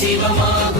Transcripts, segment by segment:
சிவமாகும்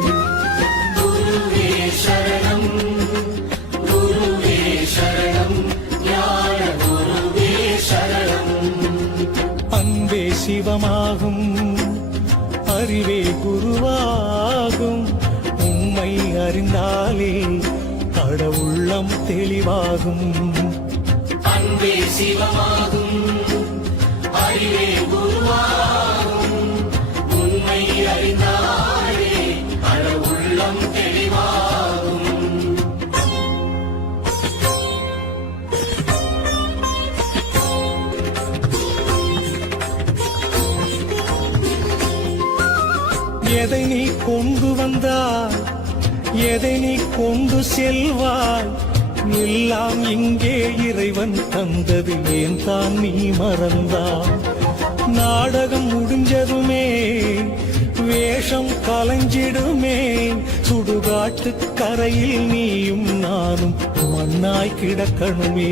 சிவமாகும். அறிவே குருவாகும். உண்மை அறிந்தாலே கடவுள்ளம் தெளிவாகும். அன்பே சிவமாகும். அறிவே குருவாகும். எதை நீ கொண்டு வந்தாய்? எதை நீ கொண்டு செல்வாய்? எல்லாம் இங்கே இறைவன் தந்தது ஏன் தான் நீ மறந்தாய்? நாடகம் முடிஞ்சதுமே வேஷம் கலைஞ்சிடுமே சுடுகாட்டு கரையில் நீயும் நானும் மண்ணாய் கிடக்கணுமே.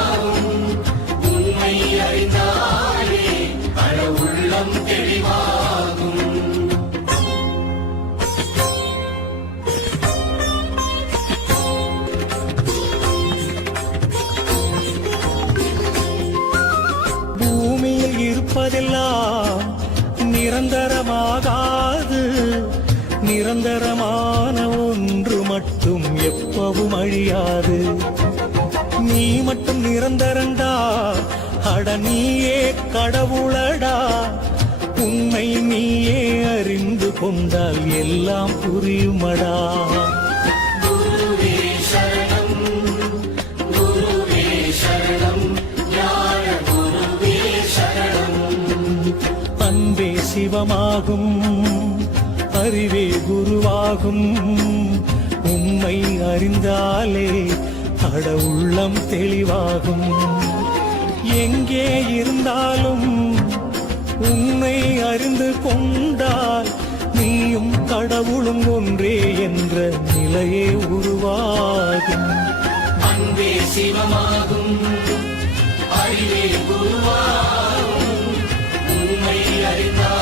பூமியில் இருப்பதெல்லாம் நிரந்தரமாகாது. நிரந்தரமான ஒன்று மட்டும் எப்பவும் அழியாது. நீ மட்டும் நிரந்தரண்டா அட நீயே கடவுளடா. உன்னை நீயே அறிந்து கொண்டால் எல்லாம் புரியுமடா. குருவாகும் அறிவே குருவாகும். உண்மை அறிந்தாலே அட உள்ளம் தெளிவாகும். எங்கே இருந்தாலும் உன்னை அறிந்து கொண்டால் நீயும் கடவுளும் ஒன்றே என்ற நிலையே உருவாகும். அன்பே சிவமாகும். அறிவே குருவாகும். உண்மை அறிந்தால்